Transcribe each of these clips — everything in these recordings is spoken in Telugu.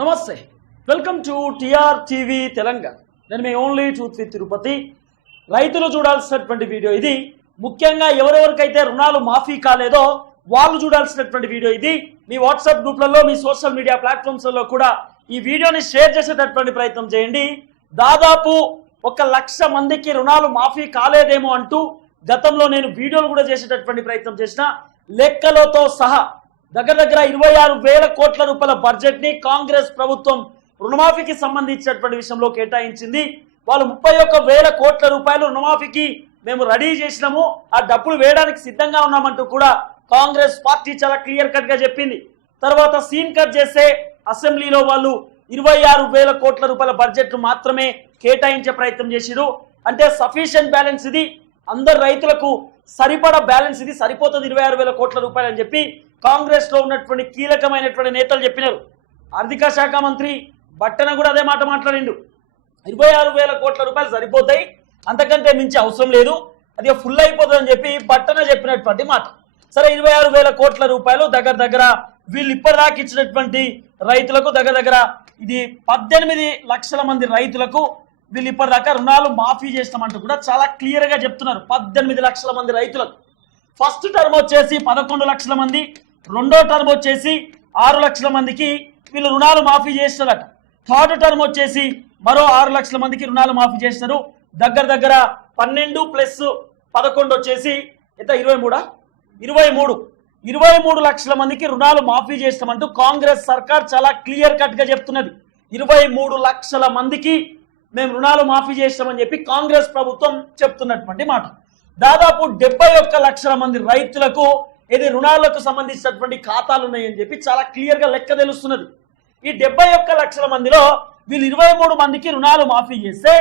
నమస్తే, welcome to TR TV Telangana. నేను మీ ఓన్లీ ట్రూత్ విత్ తిరుపతి. రైతులు చూడాల్సినటువంటి వీడియో ఇది. ముఖ్యంగా ఎవరెవరికైతే రుణాలు మాఫీ కాలేదో వాళ్ళు చూడాల్సినటువంటి వీడియో ఇది. మీ వాట్సాప్ గ్రూప్లలో, మీ సోషల్ మీడియా ప్లాట్ఫామ్స్లో కూడా ఈ వీడియోని షేర్ చేసేటటువంటి ప్రయత్నం చేయండి. దాదాపు 1,00,000 మందికి రుణాలు మాఫీ కాలేదేమో అంటూ గతంలో నేను వీడియోలు కూడా చేసేటటువంటి ప్రయత్నం చేసిన. లెక్కలతో సహా దగ్గర 26,000 కోట్ల రూపాయల బడ్జెట్ ని కాంగ్రెస్ ప్రభుత్వం రుణమాఫీకి సంబంధించినటువంటి విషయంలో కేటాయించింది. వాళ్ళు 31,000 కోట్ల రూపాయలు రుణమాఫీకి మేము రెడీ చేసినాము, ఆ డబ్బులు వేయడానికి సిద్ధంగా ఉన్నామంటూ కూడా కాంగ్రెస్ పార్టీ చాలా క్లియర్ కట్ గా చెప్పింది. తర్వాత సీన్ కట్ చేస్తే అసెంబ్లీలో వాళ్ళు 26,000 కోట్ల రూపాయల బడ్జెట్ మాత్రమే కేటాయించే ప్రయత్నం చేసిరు. అంటే సఫిషియెంట్ బ్యాలెన్స్ ఇది, అందరు రైతులకు సరిపడా బ్యాలెన్స్ ఇది, సరిపోతుంది 26,000 కోట్ల రూపాయలు అని చెప్పి కాంగ్రెస్ లో ఉన్నటువంటి కీలకమైనటువంటి నేతలు చెప్పినారు. ఆర్థిక శాఖ మంత్రి బట్టన కూడా అదే మాట మాట్లాడిండు. 26,000 కోట్ల రూపాయలు సరిపోతాయి, అంతకంటే మించి అవసరం లేదు, అది ఫుల్ అయిపోతుంది అని చెప్పి బట్టన చెప్పినటువంటి మాట. సరే, 26,000 కోట్ల రూపాయలు దగ్గర వీళ్ళు ఇప్పటిదాకా ఇచ్చినటువంటి రైతులకు దగ్గర ఇది 18 లక్షల మంది రైతులకు వీళ్ళు ఇప్పటిదాకా రుణాలు మాఫీ చేస్తామంటూ కూడా చాలా క్లియర్ గా చెప్తున్నారు. 18 లక్షల మంది రైతులకు ఫస్ట్ టర్మ్ వచ్చేసి 11 లక్షల మంది, రెండో టర్మ్ వచ్చేసి 6 లక్షల మందికి వీళ్ళు రుణాలు మాఫీ చేస్తారట. థర్డ్ టర్మ్ వచ్చేసి మరో 6 లక్షల మందికి రుణాలు మాఫీ చేస్తారు. దగ్గర 12 ప్లస్ 11 వచ్చేసి ఎంత, 23 లక్షల మందికి రుణాలు మాఫీ చేస్తామంటూ కాంగ్రెస్ సర్కార్ చాలా క్లియర్ కట్ గా చెప్తున్నది. 23 లక్షల మందికి మేము రుణాలు మాఫీ చేస్తామని చెప్పి కాంగ్రెస్ ప్రభుత్వం చెప్తున్నటువంటి మాట. దాదాపు 71 లక్షల మంది రైతులకు ఇది రుణాలకు సంబంధించినటువంటి ఖాతాలు ఉన్నాయని చెప్పి చాలా క్లియర్ గా లెక్క తెలుస్తున్నది. ఈ 71 లక్షల మందిలో వీళ్ళు 23 మందికి రుణాలు మాఫీ చేస్తే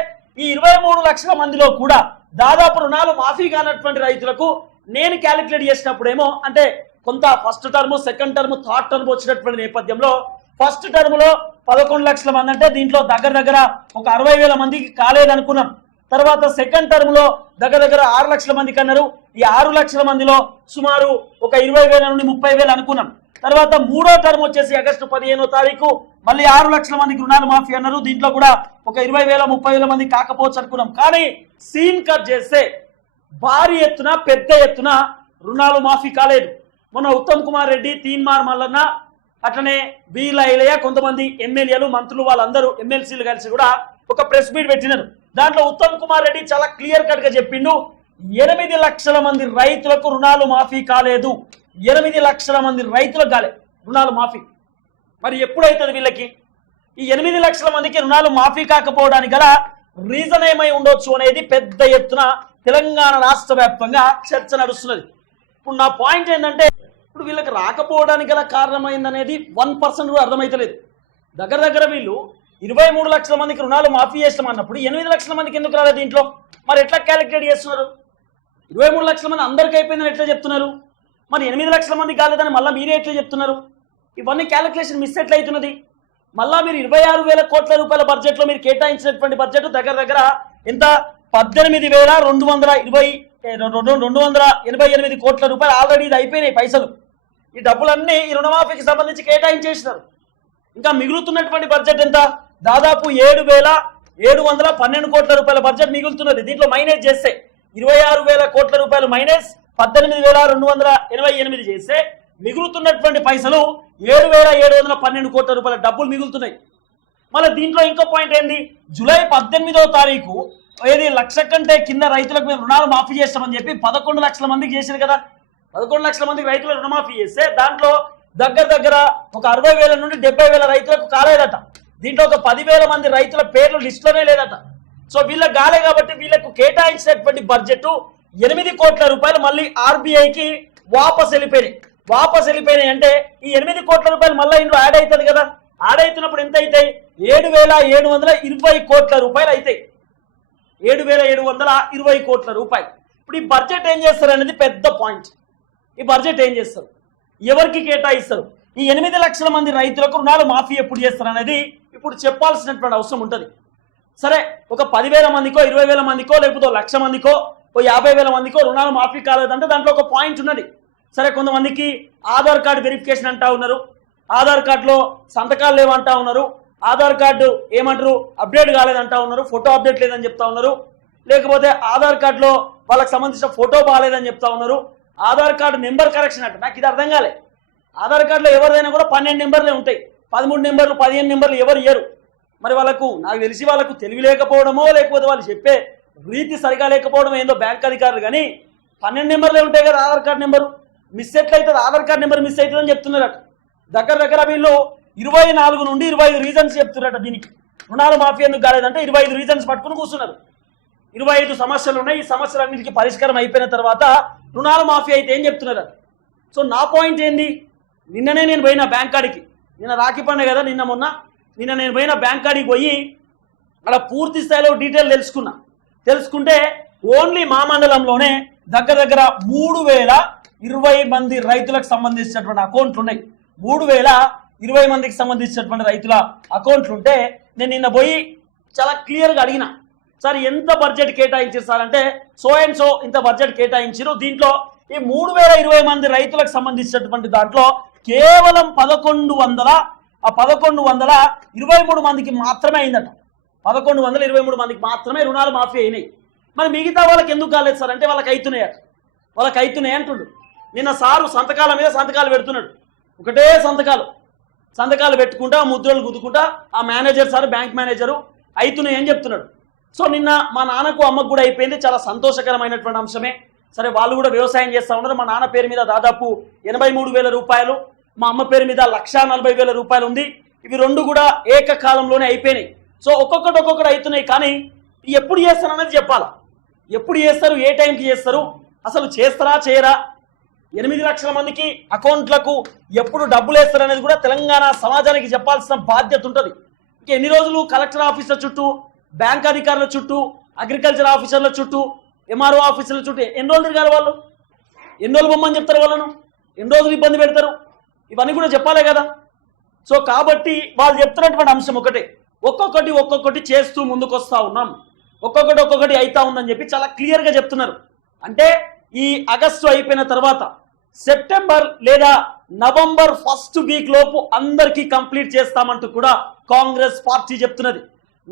ఈ 23 లక్షల మందిలో కూడా దాదాపు రుణాలు మాఫీ కానటువంటి రైతులకు నేను క్యాలిక్యులేట్ చేసినప్పుడేమో, అంటే కొంత first term, second term, third term వచ్చినటువంటి నేపథ్యంలో ఫస్ట్ టర్మ్ లో 11 లక్షల మంది అంటే దీంట్లో దగ్గర 60,000 మందికి కాలేదనుకున్నాం. తర్వాత సెకండ్ టర్మ్ లో దగ్గర 6 లక్షల మందికి అన్నారు. ఈ 6 లక్షల మందిలో సుమారు 20,000 నుండి 30,000 అనుకున్నాం. తర్వాత మూడో టర్మ్ వచ్చేసి ఆగస్టు 15వ తారీఖు మళ్ళీ 6 లక్షల మందికి రుణాలు మాఫీ అన్నారు. దీంట్లో కూడా 20,000 30,000 మంది కాకపోవచ్చు అనుకున్నాం. కానీ సీన్ కట్ చేస్తే భారీ ఎత్తున, పెద్ద ఎత్తున రుణాలు మాఫీ కాలేదు. మొన్న ఉత్తమ్ కుమార్ రెడ్డి, తీన్మార్ మల్లన్న, అట్లనే వీలయ్య, కొంతమంది ఎమ్మెల్యేలు, మంత్రులు, వాళ్ళందరూ ఎమ్మెల్సీలు కలిసి కూడా ఒక ప్రెస్ మీట్ పెట్టినారు. దాంట్లో ఉత్తమ్ కుమార్ రెడ్డి చాలా క్లియర్ కట్ గా చెప్పిండు, 8 లక్షల మంది రైతులకు రుణాలు మాఫీ కాలేదు. 8 లక్షల మంది రైతులకు కాలే రుణాలు మాఫీ. మరి ఎప్పుడైతుంది వీళ్ళకి? ఈ 8 లక్షల మందికి రుణాలు మాఫీ కాకపోవడానికి గల రీజన్ ఏమై ఉండొచ్చు అనేది పెద్ద ఎత్తున తెలంగాణ రాష్ట్ర వ్యాప్తంగా చర్చ నడుస్తున్నది. ఇప్పుడు నా పాయింట్ ఏంటంటే, ఇప్పుడు వీళ్ళకి రాకపోవడానికి గల కారణమైందనేది 1% కూడా అర్థమైతలేదు. దగ్గర వీళ్ళు 23 లక్షల మందికి రుణాలు మాఫీ చేస్తామన్నప్పుడు 8 లక్షల మందికి ఎందుకు రాలేదు దీంట్లో? మరి ఎట్లా క్యాలిక్యులేట్ చేస్తున్నారు? 23 లక్షల మంది అందరికీ అయిపోయిందని ఎట్లా చెప్తున్నారు? మరి 8 లక్షల మంది కాలేదని మళ్ళీ మీరే ఎట్లా చెప్తున్నారు? ఇవన్నీ క్యాలిక్యులేషన్ మిస్ ఎట్లా అవుతున్నది? మళ్ళా మీరు 26,000 కోట్ల రూపాయల బడ్జెట్ లో మీరు కేటాయించినటువంటి బడ్జెట్ దగ్గర ఎంత, 18,288 కోట్ల రూపాయలు ఆల్రెడీ ఇది అయిపోయినాయి పైసలు. ఈ డబ్బులన్నీ ఈ రుణమాఫీకి సంబంధించి కేటాయించేసినారు. ఇంకా మిగులుతున్నటువంటి బడ్జెట్ ఎంత, దాదాపు 7,712 కోట్ల రూపాయల బడ్జెట్ మిగులుతున్నది. దీంట్లో మైనస్ చేస్తే 26,000 కోట్ల రూపాయలు మైనస్ 18,288 చేస్తే మిగులుతున్నటువంటి పైసలు 7,712 కోట్ల రూపాయల డబ్బులు మిగులుతున్నాయి. మళ్ళీ దీంట్లో ఇంకో పాయింట్ ఏంది, జూలై 18వ తారీఖు ఏది 1,00,000 కంటే కింద రైతులకు మేము రుణాలు మాఫీ చేస్తామని చెప్పి 11 లక్షల మందికి చేశారు కదా. 11 లక్షల మందికి రైతులు రుణమాఫీ చేస్తే దాంట్లో దగ్గర 60,000 నుండి 70,000 రైతులకు కాలేదట. దీంట్లో 10,000 మంది రైతుల పేర్లు లిస్టులోనే లేదట. సో వీళ్ళకి కాలే కాబట్టి వీళ్ళకు కేటాయించినటువంటి బడ్జెట్ 8 కోట్ల రూపాయలు మళ్ళీ ఆర్బీఐకి వాపస్ వెళ్ళిపోయినాయి. అంటే ఈ 8 కోట్ల రూపాయలు మళ్ళీ ఇందులో యాడ్ అవుతుంది కదా. యాడ్ అవుతున్నప్పుడు ఎంత అవుతాయి? 7,720 కోట్ల రూపాయలు అవుతాయి. 7,720 కోట్ల రూపాయలు. ఇప్పుడు ఈ బడ్జెట్ ఏం చేస్తారు అనేది పెద్ద పాయింట్. ఈ బడ్జెట్ ఏం చేస్తారు, ఎవరికి కేటాయిస్తారు, ఈ 8 లక్షల మంది రైతులకు రుణాలు మాఫీ ఎప్పుడు చేస్తారు అనేది ఇప్పుడు చెప్పాల్సినటువంటి అవసరం ఉంటుంది. సరే, ఒక 10,000 మందికో, 20,000 మందికో, లేకపోతే 1,00,000 మందికో, 50,000 మందికో రుణాలు మాఫీ కాలేదంటే దాంట్లో ఒక పాయింట్ ఉన్నది. సరే, కొంతమందికి ఆధార్ కార్డు వెరిఫికేషన్ అంటా ఉన్నారు, ఆధార్ కార్డులో సంతకాలు లేవంటా ఉన్నారు, ఆధార్ కార్డు ఏమంటారు అప్డేట్ కాలేదంటా ఉన్నారు, ఫోటో అప్డేట్ లేదని చెప్తా ఉన్నారు, లేకపోతే ఆధార్ కార్డులో వాళ్ళకి సంబంధించిన ఫోటో బాగాలేదని చెప్తా ఉన్నారు, ఆధార్ కార్డు నెంబర్ కరెక్షన్ అంట. నాకు ఇది అర్థం కాలే. ఆధార్ కార్డులో ఎవరిదైనా కూడా 12 నెంబర్లే ఉంటాయి, 13 నెంబర్లు 15 నెంబర్లు ఎవరు ఇయ్యరు. మరి వాళ్ళకు నాకు తెలిసి వాళ్ళకు తెలివి లేకపోవడమో లేకపోతే వాళ్ళు చెప్పే రీతి సరిగా లేకపోవడం ఏందో బ్యాంక్ అధికారులు, కానీ 12 నెంబర్లే ఉంటాయి కదా ఆధార్ కార్డు నెంబరు. మిస్ ఎట్లయితుంది, ఆధార్ కార్డు నెంబర్ మిస్ అవుతుందని చెప్తున్నారట. దగ్గర వీళ్ళు 24 నుండి 25 రీజన్స్ చెప్తున్నారట దీనికి. రుణాల మాఫీ ఎందుకు కాలేదంటే 25 రీజన్స్ పట్టుకుని కూర్చున్నారు. 25 సమస్యలు ఉన్నాయి, ఈ సమస్యలన్నిటికీ పరిష్కారం అయిపోయిన తర్వాత రుణాల మాఫీ అయితే ఏం చెప్తున్నారు. సో నా పాయింట్ ఏంది, నిన్ననే నేను పోయిన బ్యాంక్ కాడికి, నిన్న రాఖీ పండుగ కదా, నిన్న నేను పోయిన బ్యాంక్ కాడికి పోయి అలా పూర్తి స్థాయిలో డీటెయిల్ తెలుసుకుంటే ఓన్లీ మా మండలంలోనే దగ్గర 3020 మంది రైతులకు సంబంధించినటువంటి అకౌంట్లు ఉన్నాయి. 3020 మందికి సంబంధించినటువంటి రైతుల అకౌంట్లు ఉంటే నేను నిన్న పోయి చాలా క్లియర్గా అడిగిన, సార్ ఎంత బడ్జెట్ కేటాయించారు సార్ అంటే సో అండ్ సో ఇంత బడ్జెట్ కేటాయించారు, దీంట్లో ఈ 3020 మంది రైతులకు సంబంధించినటువంటి దాంట్లో కేవలం 1123 మందికి మాత్రమే అయిందట. 1123 మందికి మాత్రమే రుణాలు మాఫీ అయినాయి. మరి మిగతా వాళ్ళకి ఎందుకు కాలేదు సార్ అంటే వాళ్ళకి అవుతున్నాయి అంటుండు. నిన్న సారు సంతకాల మీద సంతకాలు పెడుతున్నాడు, ఒకటే సంతకాలు పెట్టుకుంటా ముద్రలు గుద్దుకుంటా ఆ మేనేజర్ సార్ బ్యాంక్ మేనేజరు అవుతున్నాయి అని చెప్తున్నాడు. సో నిన్న మా నాన్నకు అమ్మకు కూడా అయిపోయింది, చాలా సంతోషకరమైనటువంటి అంశమే. సరే వాళ్ళు కూడా వ్యవసాయం చేస్తూ ఉన్నారు. మా నాన్న పేరు మీద దాదాపు 83,000 రూపాయలు, మా అమ్మ పేరు మీద 1,40,000 రూపాయలు ఉంది. ఇవి రెండు కూడా ఏకకాలంలోనే అయిపోయినాయి. సో ఒక్కొక్కటి అవుతున్నాయి, కానీ ఎప్పుడు చేస్తారు అనేది చెప్పాలా. ఎప్పుడు చేస్తారు, ఏ టైంకి చేస్తారు, అసలు చేస్తారా చేయరా, 8 లక్షల మందికి అకౌంట్లకు ఎప్పుడు డబ్బులు వేస్తారు అనేది కూడా తెలంగాణ సమాజానికి చెప్పాల్సిన బాధ్యత ఉంటుంది. ఇంక ఎన్ని రోజులు కలెక్టర్ ఆఫీసర్ చుట్టూ, బ్యాంక్ అధికారుల చుట్టూ, అగ్రికల్చర్ ఆఫీసర్ల చుట్టూ, ఎంఆర్ఓ ఆఫీసర్ల చుట్టూ ఎన్ని రోజులు తిరగాలి వాళ్ళు, ఎన్ని రోజులు బొమ్మని చెప్తారు వాళ్ళను, ఎన్ని రోజులు ఇబ్బంది పెడతారు, ఇవన్నీ కూడా చెప్పాలే కదా. సో కాబట్టి వాళ్ళు చెప్తున్నటువంటి అంశం ఒకటే, ఒక్కొక్కటి చేస్తూ ముందుకు వస్తూ ఉన్నాం, ఒక్కొక్కటి అవుతా ఉందని చెప్పి చాలా క్లియర్గా చెప్తున్నారు. అంటే ఈ ఆగస్టు అయిపోయిన తర్వాత సెప్టెంబర్ లేదా నవంబర్ ఫస్ట్ వీక్ లోపు అందరికీ కంప్లీట్ చేస్తామంటూ కూడా కాంగ్రెస్ పార్టీ చెప్తున్నది.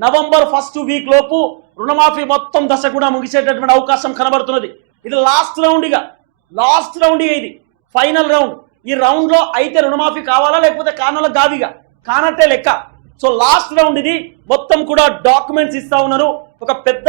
నవంబర్ ఫస్ట్ వీక్ లోపు రుణమాఫీ మొత్తం దశ కూడా ముగిసేటటువంటి అవకాశం కనబడుతున్నది. ఇది లాస్ట్ రౌండ్, ఇది ఫైనల్ రౌండ్. ఈ రౌండ్ లో అయితే రుణమాఫీ కావాలా లేకపోతే కానాల గావిగా కానట్టే లెక్క. సో లాస్ట్ రౌండ్ ఇది. మొత్తం కూడా డాక్యుమెంట్స్ ఇస్తా ఉన్నారు, ఒక పెద్ద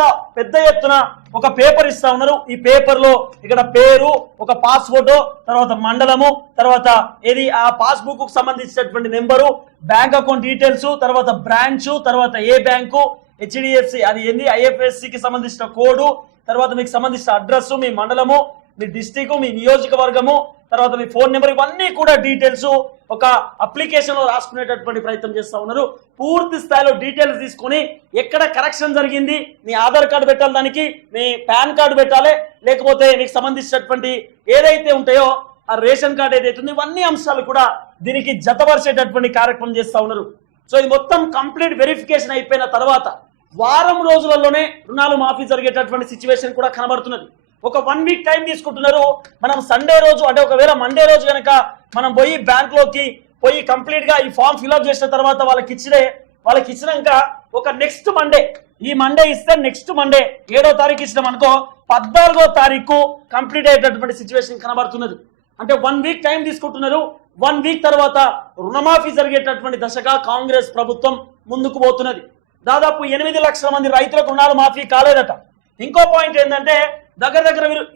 ఎత్తున ఒక పేపర్ ఇస్తా ఉన్నారు. ఈ పేపర్ లో ఇక్కడ పేరు, ఒక పాస్ ఫోటో, తర్వాత మండలము, తర్వాత ఏది ఆ పాస్బుక్ కు సంబంధించినటువంటి నెంబరు, బ్యాంక్ అకౌంట్ డీటెయిల్స్, తర్వాత బ్రాంచ్, తర్వాత ఏ బ్యాంకు, హెచ్డిఎఫ్సి అది ఏంది, ఐఎఫ్ఎస్సికి సంబంధించిన కోడు, తర్వాత మీకు సంబంధించిన అడ్రస్, మీ మండలము, మీ డిస్టిక్, మీ నియోజకవర్గము, తర్వాత మీ ఫోన్ నెంబర్, ఇవన్నీ కూడా డీటెయిల్స్ ఒక అప్లికేషన్ లో రాసుకునేటటువంటి ప్రయత్నం చేస్తా ఉన్నారు. పూర్తి స్థాయిలో డీటెయిల్స్ తీసుకొని ఎక్కడ కరెక్షన్ జరిగింది, మీ ఆధార్ కార్డు పెట్టాలి, దానికి మీ పాన్ కార్డు పెట్టాలి, లేకపోతే మీకు సంబంధించినటువంటి ఏదైతే ఉంటాయో ఆ రేషన్ కార్డు ఏదైతే ఉందో ఇవన్నీ అంశాలు కూడా దీనికి జతపరిచేటటువంటి కార్యక్రమం చేస్తా ఉన్నారు. సో ఇది మొత్తం కంప్లీట్ వెరిఫికేషన్ అయిపోయిన తర్వాత వారం రోజులలోనే రుణాలు మాఫీ జరిగేటటువంటి సిచ్యువేషన్ కూడా కనబడుతున్నది. ఒక 1 వీక్ టైం తీసుకుంటున్నారు. మనం సండే రోజు అంటే ఒకవేళ మండే రోజు కనుక మనం పోయి బ్యాంక్ లోకి పోయి కంప్లీట్ గా ఈ ఫామ్ ఫిల్అప్ చేసిన తర్వాత వాళ్ళకి ఇచ్చినాక ఒక నెక్స్ట్ మండే, ఈ మండే ఇస్తే నెక్స్ట్ మండే 7వ తారీఖు ఇచ్చినాం అనుకో 14వ తారీఖు కంప్లీట్ అయ్యేటటువంటి సిచ్యువేషన్ కనబడుతున్నది. అంటే 1 వీక్ టైం తీసుకుంటున్నారు. 1 వీక్ తర్వాత రుణమాఫీ జరిగేటటువంటి దశగా కాంగ్రెస్ ప్రభుత్వం ముందుకు పోతున్నది. దాదాపు 8 లక్షల మంది రైతులకు రుణాలు మాఫీ కాలేదట. ఇంకో పాయింట్ ఏంటంటే దగ్గర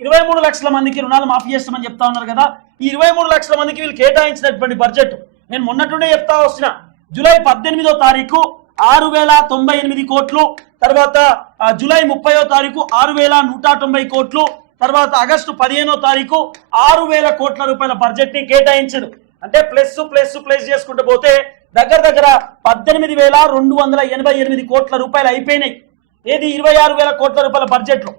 23 లక్షల మందికి రుణాలు మాఫీ చేస్తామని చెప్తా ఉన్నారు కదా. ఈ 23 లక్షల మందికి వీళ్ళు కేటాయించినటువంటి బడ్జెట్ నేను మొన్నట్టుండే చెప్తా వస్తున్న. జూలై 18వ తారీఖు 6,098 కోట్లు, తర్వాత జూలై 30వ తారీఖు 6,190 కోట్లు, తర్వాత ఆగస్టు 15వ తారీఖు 6,000 కోట్ల రూపాయల బడ్జెట్ ని కేటాయించారు. అంటే ప్లస్ చేసుకుంటూ పోతే దగ్గర 18,288 కోట్ల రూపాయలు అయిపోయినాయి. ఏది 26,000 కోట్ల రూపాయల బడ్జెట్ లో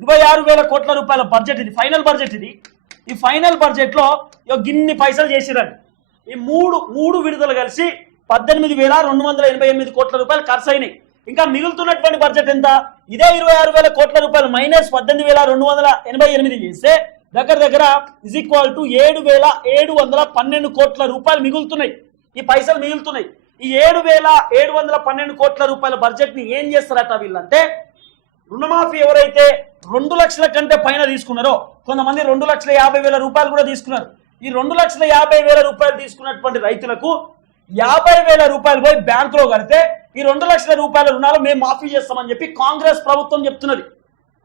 26,000 కోట్ల రూపాయల బడ్జెట్ ఇది, ఫైనల్ బడ్జెట్ ఇది. ఈ ఫైనల్ బడ్జెట్ లో గిన్ని పైసలు చేసిరండి. ఈ మూడు విడుదల కలిసి 18,288 కోట్ల రూపాయలు ఖర్చు అయినాయి. ఇంకా మిగులుతున్నటువంటి బడ్జెట్ ఎంత, ఇదే 26,000 కోట్ల రూపాయలు మైనస్ 18,288 చేస్తే దగ్గర ఈజ్ ఈక్వల్ టు 7,712 కోట్ల రూపాయలు మిగులుతున్నాయి. ఈ పైసలు మిగులుతున్నాయి. ఈ 7,712 కోట్ల రూపాయల బడ్జెట్ ని ఏం చేస్తారట వీళ్ళంటే, రుణమాఫీ ఎవరైతే 2 లక్షల కంటే పైన తీసుకున్నారో, కొంతమంది 2,50,000 రూపాయలు కూడా తీసుకున్నారు. ఈ 2,50,000 రూపాయలు తీసుకున్నటువంటి రైతులకు 50,000 రూపాయలు పోయి బ్యాంకులో కడితే ఈ 2 లక్షల రూపాయల రుణాలు మేము మాఫీ చేస్తామని చెప్పి కాంగ్రెస్ ప్రభుత్వం చెప్తున్నది.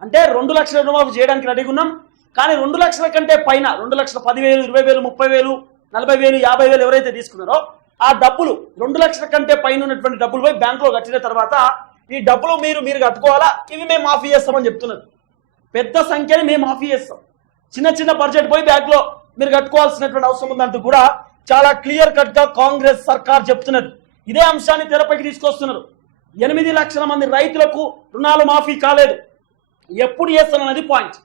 అంటే 2 లక్షల రుణమాఫీ చేయడానికి రెడీగా ఉన్నాం, కానీ 2 లక్షల కంటే పైన 2,10,000, 20,000, 30,000, 40,000, 50,000 ఎవరైతే తీసుకున్నారో ఆ డబ్బులు 2 లక్షల కంటే పైన ఉన్నటువంటి డబ్బులు పోయి బ్యాంకులో కట్టిన తర్వాత ఈ డబ్బులు మీరు కట్టుకోవాలా, ఇవి మేము మాఫీ చేస్తామని చెప్తున్నారు. పెద్ద సంఖ్యని మేము మాఫీ చేస్తాం, చిన్న చిన్న బడ్జెట్ పోయి బ్యాంకులో మీరు కట్టుకోవాల్సినటువంటి అవసరం ఉందంటూ కూడా చాలా క్లియర్ కట్ గా కాంగ్రెస్ సర్కార్ చెప్తున్నది. ఇదే అంశాన్ని తెరపైకి తీసుకొస్తున్నారు. 8 లక్షల మంది రైతులకు రుణాలు మాఫీ కాలేదు, ఎప్పుడు చేస్తానన్నది పాయింట్.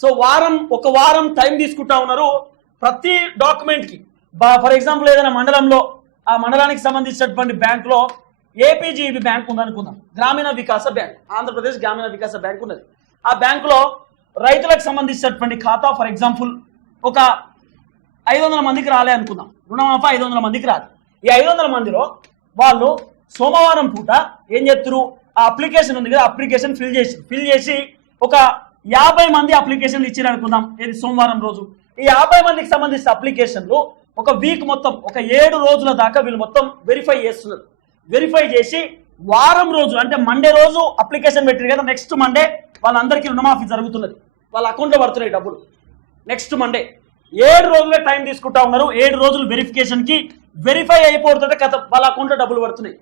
సో ఒక వారం టైం తీసుకుంటా ఉన్నారు ప్రతి డాక్యుమెంట్ కి. ఫర్ ఎగ్జాంపుల్ ఏదైనా మండలంలో ఆ మండలానికి సంబంధించినటువంటి బ్యాంకులో ఏపీజీబీ బ్యాంక్ ఉందనుకుందాం, గ్రామీణ వికాస బ్యాంక్, ఆంధ్రప్రదేశ్ గ్రామీణ వికాస బ్యాంక్ ఉన్నది. ఆ బ్యాంకులో రైతులకు సంబంధించినటువంటి ఖాతా ఫర్ ఎగ్జాంపుల్ ఒక 500 మందికి రాలే అనుకుందాం, రుణమాఫీ 500 మందికి రాదు. ఈ 500 మందిలో వాళ్ళు సోమవారం పూట ఏం చేస్తారు, ఆ అప్లికేషన్ ఉంది కదా, అప్లికేషన్ ఫిల్ చేసి ఒక 50 మంది అప్లికేషన్లు ఇచ్చారు అనుకుందాం, ఇది సోమవారం రోజు. ఈ 50 మందికి సంబంధించిన అప్లికేషన్లు ఒక వీక్ మొత్తం, ఒక 7 రోజుల దాకా వీళ్ళు మొత్తం వెరిఫై చేస్తున్నారు. వెరిఫై చేసి వారం రోజు అంటే మండే రోజు అప్లికేషన్ పెట్టారు కదా, నెక్స్ట్ మండే వాళ్ళందరికీ రుణమాఫీ జరుగుతున్నది, వాళ్ళ అకౌంట్లో పడుతున్నాయి డబ్బులు. నెక్స్ట్ మండే 7 రోజులే టైం తీసుకుంటా ఉన్నారు. 7 రోజులు వెరిఫికేషన్ కి వెరిఫై అయిపోతుంటే కథ వాళ్ళ అకౌంట్లో డబ్బులు పడుతున్నాయి.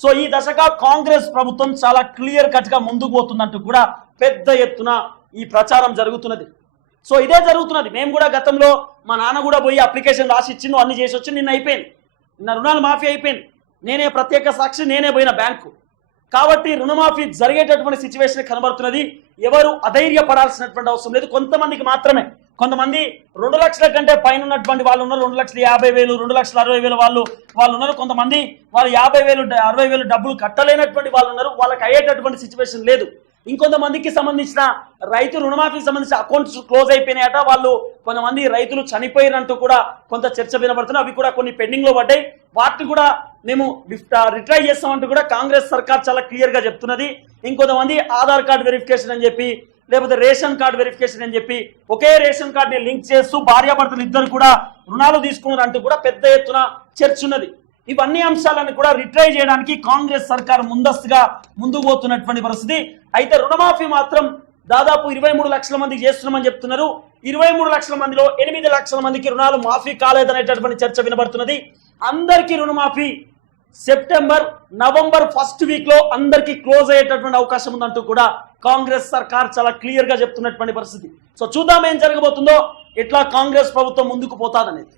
సో ఈ దశగా కాంగ్రెస్ ప్రభుత్వం చాలా క్లియర్ కట్ గా ముందుకు పోతున్నట్టు కూడా పెద్ద ఎత్తున ఈ ప్రచారం జరుగుతున్నది. సో ఇదే జరుగుతున్నది. మేము కూడా గతంలో మా నాన్న కూడా పోయి అప్లికేషన్ రాసి ఇచ్చిండు, అన్ని చేసి వచ్చి నిన్న అయిపోయింది, నిన్న రుణాలు మాఫీ అయిపోయింది. నేనే ప్రత్యేక సాక్షి, నేనే పోయిన బ్యాంకు. కాబట్టి రుణమాఫీ జరిగేటటువంటి సిచ్యువేషన్ కనబడుతున్నది. ఎవరు అధైర్యపడాల్సినటువంటి అవసరం లేదు. కొంతమందికి మాత్రమే, కొంతమంది 2 లక్షల కంటే పైన ఉన్నటువంటి వాళ్ళు ఉన్నారు, 2,50,000, 2,60,000 వాళ్ళు ఉన్నారు. కొంతమంది వాళ్ళు 50,000, 60,000 డబ్బులు కట్టలేనటువంటి వాళ్ళు ఉన్నారు, వాళ్ళకి అయ్యేటటువంటి సిచ్యువేషన్ లేదు. ఇంకొంతమందికి సంబంధించిన రైతు రుణమాఫీకి సంబంధించిన అకౌంట్స్ క్లోజ్ అయిపోయినాయట, వాళ్ళు కొంతమంది రైతులు చనిపోయినట్టు కూడా కొంత చర్చ వినబడుతుంది. అవి కూడా కొన్ని పెండింగ్ లో పడ్డాయి, వాటిని కూడా మేము రిట్రై చేస్తామంటూ కూడా కాంగ్రెస్ సర్కార్ చాలా క్లియర్ గా చెప్తున్నది. ఇంకొంతమంది ఆధార్ కార్డు వెరిఫికేషన్ అని చెప్పి, లేకపోతే రేషన్ కార్డు వెరిఫికేషన్ అని చెప్పి ఒకే రేషన్ కార్డుని లింక్ చేస్తూ భార్యాభర్తలు ఇద్దరు కూడా రుణాలు తీసుకున్నారు అంటూ కూడా పెద్ద ఎత్తున చర్చ ఉన్నది. ఇవన్నీ అంశాలను కూడా రిట్రై చేయడానికి కాంగ్రెస్ సర్కార్ ముందస్తుగా ముందుకు పోతున్నటువంటి పరిస్థితి. అయితే రుణమాఫీ మాత్రం దాదాపు 23 లక్షల మందికి చేస్తున్నామని చెప్తున్నారు. 23 లక్షల మందిలో 8 లక్షల మందికి రుణాలు మాఫీ కాలేదనేటటువంటి చర్చ వినబడుతున్నది. అందరికీ రుణమాఫీ సెప్టెంబర్, నవంబర్ ఫస్ట్ వీక్ లో అందరికీ క్లోజ్ అయ్యేటటువంటి అవకాశం ఉందంటూ కూడా కాంగ్రెస్ సర్కార్ చాలా క్లియర్ గా చెప్తున్నటువంటి పరిస్థితి. సో చూద్దాం ఏం జరగబోతుందో, ఎట్లా కాంగ్రెస్ ప్రభుత్వం ముందుకు పోతాదనేది.